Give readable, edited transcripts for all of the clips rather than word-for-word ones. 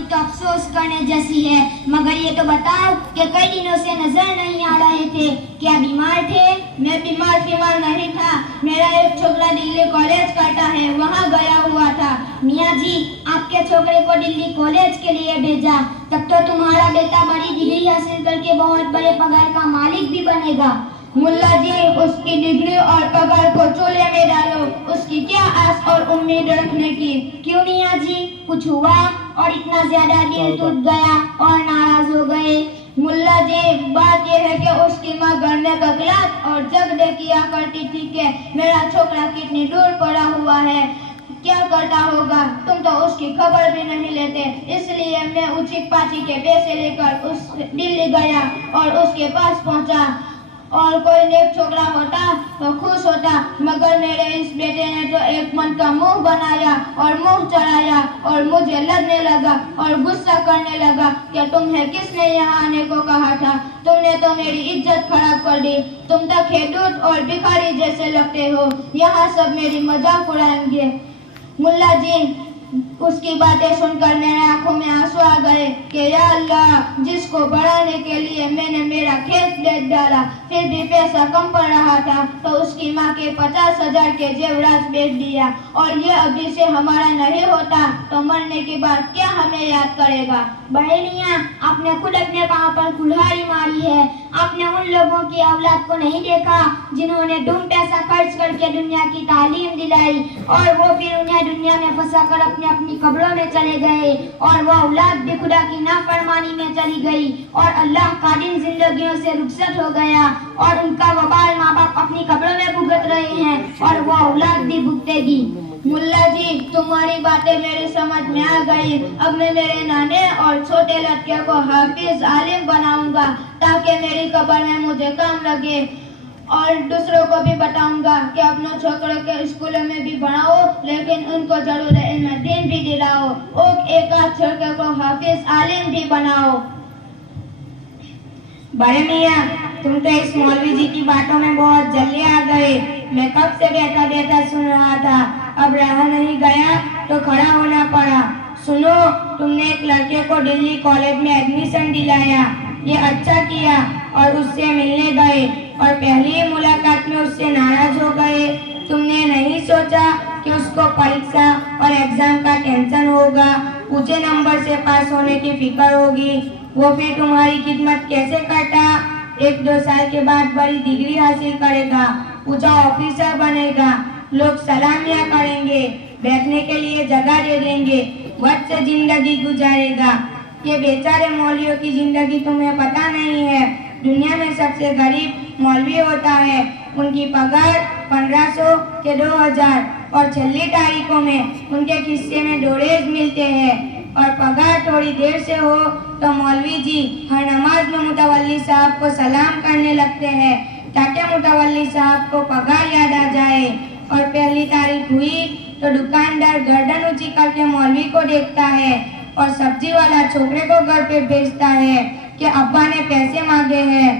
कहानी तो अफसोस करने जैसी है, मगर ये तो बताओ कि कई दिनों से नजर नहीं आ रहे थे, क्या बीमार थे? मैं बीमार नहीं था। मेरा एक छोकरा दिल्ली कॉलेज करता है, वहाँ गया हुआ था। मियाँ जी, आपके छोकरे को दिल्ली कॉलेज के लिए भेजा, तब तो तुम्हारा बेटा बड़ी डिग्री हासिल करके बहुत बड़े पगार का मालिक भी बनेगा। मुल्ला जी, उसकी डिग्री और पगार को चूल्हे में डालो, उसकी क्या आस और उम्मीद रखने की। क्यों मियाँ जी, कुछ हुआ और इतना ज्यादा दिल टूट गया और नाराज हो गए? मुल्ला जी, बात यह है कि उसकी माँ घर में गगलात और झगड़े किया करती थी कि मेरा छोकरा कितनी दूर पड़ा हुआ है, क्या करता होगा। तुम तो उसकी खबर भी नहीं लेते, इसलिए मैं उचित पाची के पैसे लेकर उस दिल्ली गया और उसके पास पहुंचा। और कोई नेक छोकरा होता तो खुश होता, मगर मेरे इस बेटे ने तो एक मन का मुंह बनाया और मुंह चढ़ाया और मुझे लड़ने लगा और गुस्सा करने लगा कि तुम्हें किसने यहाँ आने को कहा था, तुमने तो मेरी इज्जत खराब कर दी, तुम तो खेडूत और भिखारी जैसे लगते हो, यहाँ सब मेरी मजाक उड़ाएंगे। मुल्ला जी, उसकी बातें सुनकर मेरे आंखों में आंसू आ गए कि या अल्लाह, जिसको बढ़ाने के लिए मैंने मेरा खेत बेच डाला, फिर भी पैसा कम पड़ रहा था तो उसकी माँ के 50,000 के जेवरात बेच दिया, और ये अभी से हमारा नहीं होता तो मरने के बाद क्या हमें याद करेगा। बड़े मियाँ, आपने खुद अपने पाँव पर कुल्हाड़ी मारी है। आपने उन लोगों की औलाद को नहीं देखा जिन्होंने धूम पैसा खर्च करके दुनिया की तालीम दिलाई और वो फिर उन्हें दुनिया में फंसा कर अपनी अपनी कब्रों में चले गए, और वो औलाद भी खुदा की नाफरमानी में चली गई और अल्लाह का दिन जिंदगियों से रुखसत हो गया और उनका वबाल माँ बाप अपनी कब्रों में भुगत रहे हैं और वो औलाद भी भुगतेगी। मुल्ला जी, तुम्हारी बातें मेरी समझ में आ गई। अब मैं मेरे नाने और छोटे लड़के को हाफिज आलिम बनाऊंगा ताकि मेरी कब्र में मुझे काम लगे, और दूसरों को भी बताऊंगा कि अपने छोकरों के स्कूलों में भी पढ़ाओ, लेकिन उनको जरूर इल्म दीन भी दिलाओ और एक आध छोकरे को हाफिज आलिम भी बनाओ। बड़े मियाँ, तुम तो इस मौलवी जी की बातों में बहुत जल्दी आ गए। मैं कब से बैठा बैठा सुन रहा था, अब रहा नहीं गया तो खड़ा होना पड़ा। सुनो, तुमने एक लड़के को दिल्ली कॉलेज में एडमिशन दिलाया, ये अच्छा किया और उससे मिलने गए और पहली ही मुलाकात में उससे नाराज हो गए। तुमने नहीं सोचा कि उसको परीक्षा और एग्जाम का टेंशन होगा, ऊंचे नंबर से पास होने की फिक्र होगी, वो फिर तुम्हारी खिदमत कैसे करता। 1-2 साल के बाद बड़ी डिग्री हासिल करेगा, ऊंचा ऑफिसर बनेगा, लोग सलामियां करेंगे, बैठने के लिए जगह दे देंगे, वक्त से जिंदगी गुजारेगा। ये बेचारे मौलवियों की जिंदगी तुम्हें पता नहीं है। दुनिया में सबसे गरीब मौलवी होता है, उनकी पगार 1500 के 2000 और छली तारीखों में उनके खिस्से में डोरेज मिलते हैं, और पगार थोड़ी देर से हो तो मौलवी जी हर नमाज में मुतवल्ली साहब को सलाम करने लगते हैं ताकि मुतवल्ली साहब को पगार याद आ जाए, और पहली तारीख हुई तो दुकानदार गर्दन ऊंची करके मौलवी को देखता है और सब्जी वाला छोकरे को घर पे भेजता है कि अब्बा ने पैसे मांगे हैं,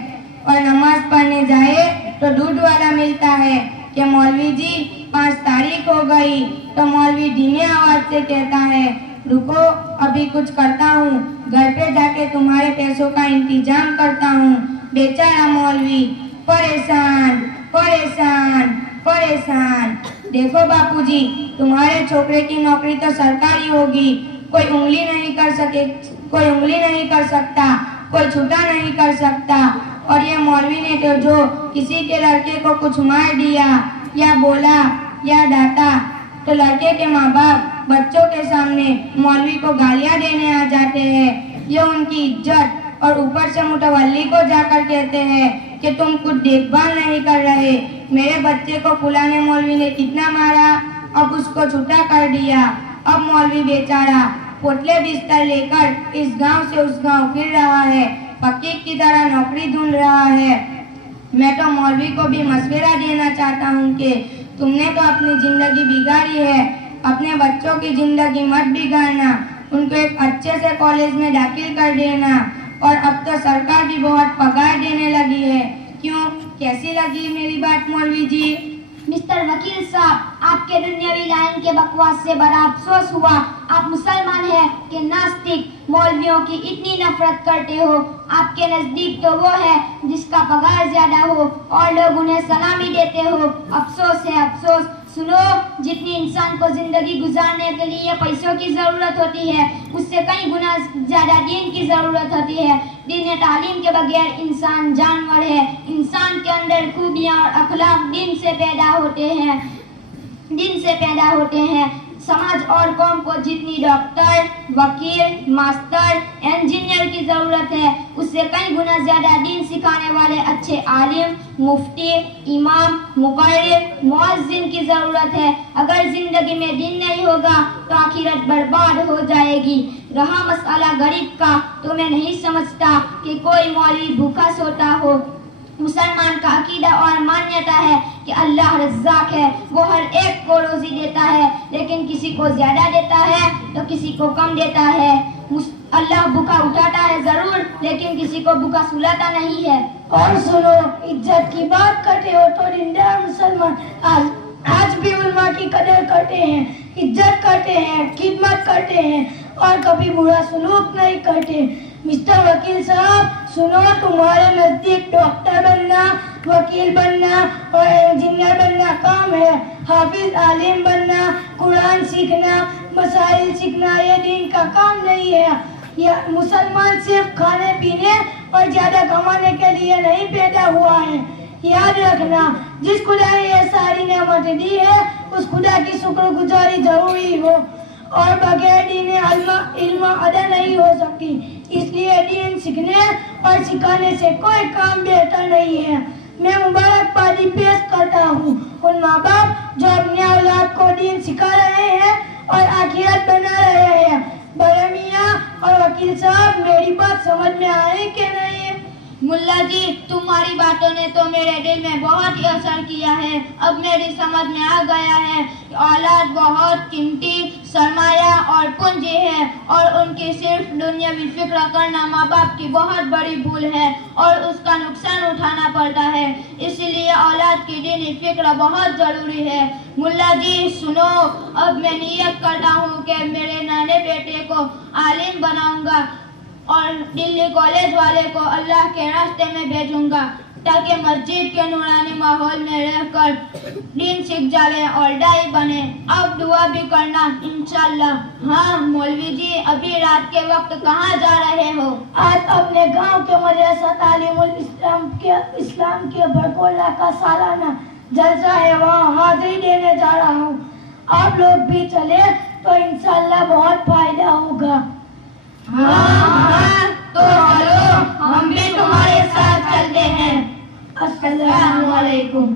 और नमाज पढ़ने जाए तो दूध वाला मिलता है कि मौलवी जी 5 तारीख हो गई, तो मौलवी धीमी आवाज से कहता है रुको अभी कुछ करता हूँ, घर पे जाके तुम्हारे पैसों का इंतजाम करता हूँ। बेचारा मौलवी परेशान परेशान परेशान। देखो बापूजी, तुम्हारे छोकरे की नौकरी तो सरकारी होगी, कोई उंगली नहीं कर सकता, कोई छुटा नहीं कर सकता, और ये मौलवी ने तो जो किसी के लड़के को कुछ मार दिया या बोला या डांटा तो लड़के के माँ बाप बच्चों के सामने मौलवी को गालियां देने आ जाते हैं, ये उनकी इज्जत, और ऊपर से मुतवल्ली को जाकर कहते हैं कि तुम कुछ देखभाल नहीं कर रहे। मेरे बच्चे को फुलाने मौलवी ने कितना मारा, अब उसको छुटा कर दिया। अब मौलवी बेचारा पोटले बिस्तर लेकर इस गांव से उस गांव फिर रहा है, फकीर की तरह नौकरी ढूंढ रहा है। मैं तो मौलवी को भी मशवरा देना चाहता हूँ कि तुमने तो अपनी जिंदगी बिगाड़ी है, अपने बच्चों की जिंदगी मत बिगाड़ना, उनको एक अच्छे से कॉलेज में दाखिल कर देना, और अब तो सरकार भी बहुत पगार देने लगी है। क्यों, कैसी लगी मेरी बात मौलवी जी? मिस्टर वकील साहब, आपके दुनियावी लाइन के बकवास से बड़ा अफसोस हुआ। आप मुसलमान हैं कि नास्तिक मौलवियों की इतनी नफरत करते हो। आपके नजदीक तो वो है जिसका पगार ज्यादा हो और लोग उन्हें सलामी देते हो। अफसोस है, अफसोस। सुनो, जितनी इंसान को जिंदगी गुजारने के लिए पैसों की जरूरत होती है, उससे कई गुना ज्यादा दीन की जरूरत होती है। दीन तालीम के बगैर इंसान जानवर है। इंसान के अंदर खूबियां और अखलाक दिन से पैदा होते हैं। समाज और कौम को जितनी डॉक्टर, वकील, मास्टर, इंजीनियर की जरूरत है, उससे कई गुना ज्यादा दीन सिखाने वाले अच्छे आलिम, मुफ्ती, इमाम, मुकर्रिर, मुअज्जिन की जरूरत है। अगर जिंदगी में दीन नहीं होगा तो आखिरत बर्बाद हो जाएगी। रहा मसला गरीब का, तो मैं नहीं समझता कि कोई मौलवी भूखा सोता हो। मुसलमान का अकीदा और मान्यता है कि अल्लाह रज़्ज़ाक है, वो हर एक को रोजी देता है, लेकिन किसी को ज्यादा देता है तो किसी को कम देता है। अल्लाह भूखा उठाता है जरूर, लेकिन किसी को भूखा सुलाता नहीं है। और सुनो, इज्जत की बात करते हो तो दीनदार मुसलमान आज भी उल्मा की कदर करते हैं, इज्जत करते हैं, खिदमत करते हैं और कभी बुरा सलूक नहीं करते। मिस्टर वकील साहब, सुनो, तुम्हारे नजदीक डॉक्टर बनना, वकील बनना और इंजीनियर बनना काम है। हाफिज आलिम बनना, कुरान सीखना, मसाइल सीखना ये दीन का काम नहीं है। यह मुसलमान सिर्फ खाने पीने और ज्यादा कमाने के लिए नहीं पैदा हुआ है। याद रखना, जिस खुदा ने ये सारी नेमतें दी है उस खुदा की शुक्रगुजारी जरूरी हो, और बगैर दीन इल्म अदा नहीं हो सकती। इसलिए दीन सीखने और सिखाने से कोई काम बेहतर नहीं है। मैं मुबारकबादी पेश करता हूँ उन माँ बाप जो अपने औलाद को दीन सिखा रहे हैं और आखिरत बना रहे हैं। बड़े मियाँ और वकील साहब, मेरी बात समझ में आए कि नहीं? मुल्ला जी, तुम्हारी बातों ने तो मेरे दिल में बहुत ही असर किया है। अब मेरी समझ में आ गया है कि औलाद बहुत कीमती सरमाया और पूंजी है, और उनकी सिर्फ दुनियावी फिक्र करना माँ बाप की बहुत बड़ी भूल है और उसका नुकसान उठाना पड़ता है। इसीलिए औलाद की दीनी फिक्र बहुत जरूरी है। मुल्ला जी सुनो, अब मैं नियत करता हूँ कि मेरे नाने बेटे को आलिम बनाऊंगा और दिल्ली कॉलेज वाले को अल्लाह के रास्ते में भेजूंगा, ताकि मस्जिद के नूरानी माहौल में रहकर दीन सीख जाए और दाई बने। अब दुआ भी करना इंशाल्लाह। हाँ मौलवी जी, अभी रात के वक्त कहाँ जा रहे हो? आज अपने गांव के मदरसा तालीमुल इस्लाम के बरकोला का सालाना जलसा है, वहाँ हाजिरी देने जा रहा हूँ। आप लोग भी चले तो इंशाल्लाह बहुत फायदा होगा। हाँ, तो चलो, हम भी तुम्हारे साथ चलते हैं। अस्सलामु अलैकुम।